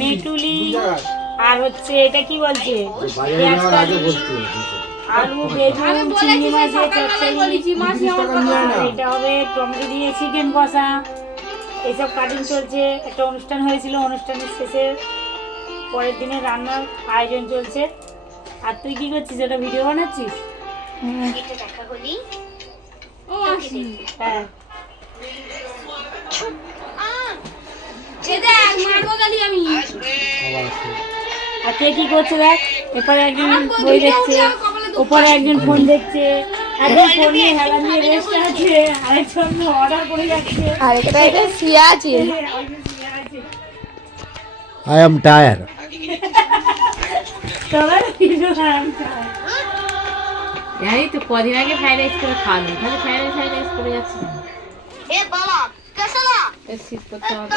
মেটুলি আর হচ্ছে এটা কি বলছে আলু বেগুন চিংড়ি মাছের চচ্চড়ি, এটা হবে টমেটো দিয়ে চিকেন কষা, এইসব কাটিং চলছে। একটা অনুষ্ঠান হয়েছিল, অনুষ্ঠানের শেষে পরের দিনে রান্নার আয়োজন চলছে। আর তুই কি করছিস? এটা ভিডিও বানাচ্ছিস? হ্যাঁ আর কে কি করছে দেখ, এরপরে একজন বই দেখছে, ওপরে একজন ফোন দেখছে, একজন ফোন নিয়ে হেলা নিয়ে রেস্ট আছে, আরেকজন অর্ডার করে যাচ্ছে, আরেকটা এটা শুয়ে আছে। I am tired. এই তো কদিন আগে ফ্রাইড রাইস করে খাওয়ানো, তাহলে ফ্রাইড রাইস করে যাচ্ছে। এ বাবা কেসা না শীত করতে হবে।